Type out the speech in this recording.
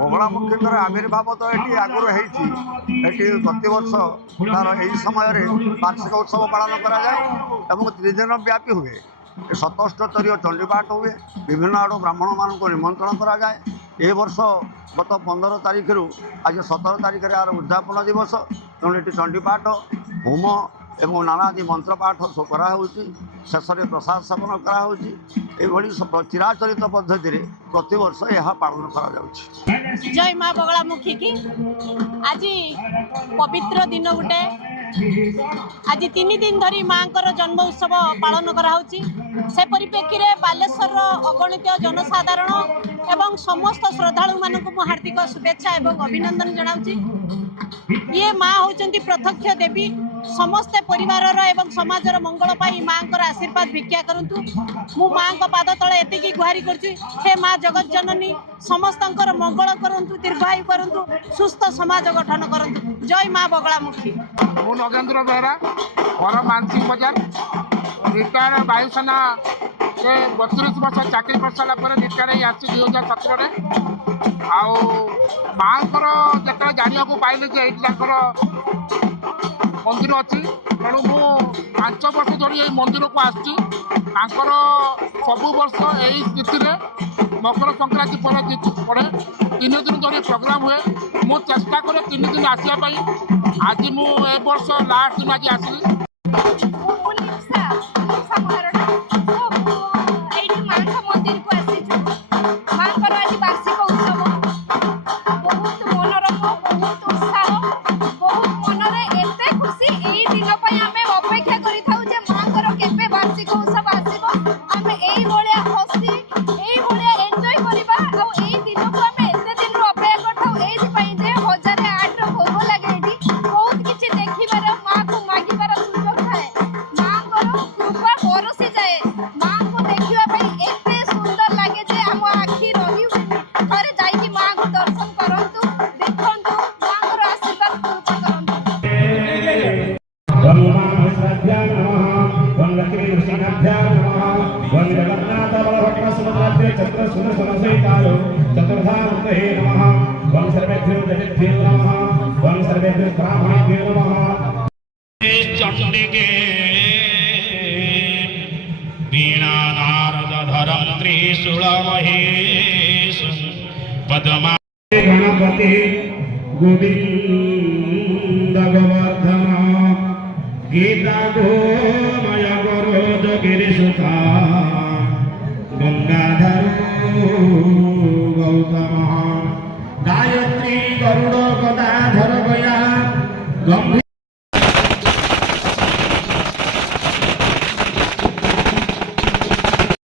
ବଗଳାମୁଖୀଙ୍କର ଆବିର୍ଭାବ ତ ଏଠି ଆଗରୁ ହେଇଛି। ଏଠି ପ୍ରତିବର୍ଷ ତାର ଏହି ସମୟରେ ବାର୍ଷିକ ଉତ୍ସବ ପାଳନ କରାଯାଏ ଏବଂ 3 ଦିନ ବ୍ୟାପୀ ହୁଏ। 77ସ୍ତରୀୟ ଚଣ୍ଡୀପାଠ ହୁଏ। ବିଭିନ୍ନ ଆଡ଼ୁ ବ୍ରାହ୍ମଣମାନଙ୍କୁ ନିମନ୍ତ୍ରଣ କରାଯାଏ। ଏ ବର୍ଷ ଗତ 15 ତାରିଖରୁ ଆଜି 17 ତାରିଖରେ ଆର ଉଦ୍ଯାପନ ଦିବସ। ତେଣୁ ଏଠି ଚଣ୍ଡୀପାଠ, ହୋମ ଏବଂ ନାନାଦି ମନ୍ତ୍ରପାଠ ସବୁ କରାହେଉଛି। ଶେଷରେ ପ୍ରସାଦ ସେବନ କରାହେଉଛି। ଏଭଳି ଚିରାଚରିତ ପଦ୍ଧତିରେ ପ୍ରତିବର୍ଷ ଏହା ପାଳନ କରାଯାଉଛି। ଜୟ ମା ବଗଳାମୁଖୀ କି ଆଜି ପବିତ୍ର ଦିନ ଗୋଟେ। ଆଜି 3 ଦିନ ଧରି ମାଙ୍କର ଜନ୍ମ ଉତ୍ସବ ପାଳନ କରାହେଉଛି। ସେ ପରିପ୍ରେକ୍ଷୀରେ ବାଲେଶ୍ୱରର ଅଗଣିତ ଜନସାଧାରଣ ଏବଂ ସମସ୍ତ ଶ୍ରଦ୍ଧାଳୁମାନଙ୍କୁ ମୁଁ ହାର୍ଦ୍ଦିକ ଶୁଭେଚ୍ଛା ଏବଂ ଅଭିନନ୍ଦନ ଜଣାଉଛି। ଇଏ ମା ହେଉଛନ୍ତି ପ୍ରତ୍ୟକ୍ଷ ଦେବୀ। ସମସ୍ତେ ପରିବାରର ଏବଂ ସମାଜର ମଙ୍ଗଳ ପାଇଁ ମାଙ୍କର ଆଶୀର୍ବାଦ ଭିକ୍ଷା କରନ୍ତୁ। ମୁଁ ମାଙ୍କ ପାଦ ତଳେ ଏତିକି ଗୁହାରି କରୁଛି, ହେ ମା ଜଗତ ଜନନୀ ସମସ୍ତଙ୍କର ମଙ୍ଗଳ କରନ୍ତୁ, ଦୀର୍ଘାୟୁ କରନ୍ତୁ, ସୁସ୍ଥ ସମାଜ ଗଠନ କରନ୍ତୁ। ଜୟ ମା ବଗଳାମୁଖୀ। ମୁଁ ନଗେନ୍ଦ୍ର ବେହେରା, ଘର ମାନସିଂ ବଜାର। ରିଟାୟାର୍ଡ ବାୟୁସେନା 32 ବର୍ଷ ଚାକିରି କରିସାରିଲା ପରେ ରିଟାୟାର୍ଡ ହେଇ ଆସିଛି 2017ରେ। ଆଉ ମାଙ୍କର ଯେତେବେଳେ ଜାଣିବାକୁ ପାଇଲି ଯେ ଏଇଠି ତାଙ୍କର ମନ୍ଦିର ଅଛି, ତେଣୁ ମୁଁ 5 ବର୍ଷ ଧରି ଏଇ ମନ୍ଦିରକୁ ଆସିଛି। ତାଙ୍କର ସବୁ ବର୍ଷ ଏଇ ତିଥିରେ ମକର ସଂକ୍ରାନ୍ତି ପରେ 3 ଦିନ ଧରି ପ୍ରୋଗ୍ରାମ ହୁଏ। ମୁଁ ଚେଷ୍ଟା କରେ 3 ଦିନ ଆସିବା ପାଇଁ। ଆଜି ମୁଁ ଏ ବର୍ଷ ଲାଷ୍ଟ ଦିନ ଆଜି ଆସିଲି। चंडिके वीणा नारद धरम त्रिशूलमहेश पद्मा गणपति गोविंद गोवर्धन गीता गोमय गरोज गिरिसुता गंगाधर गौतम गायत्री गरुड़ गदाधर गया गंभीर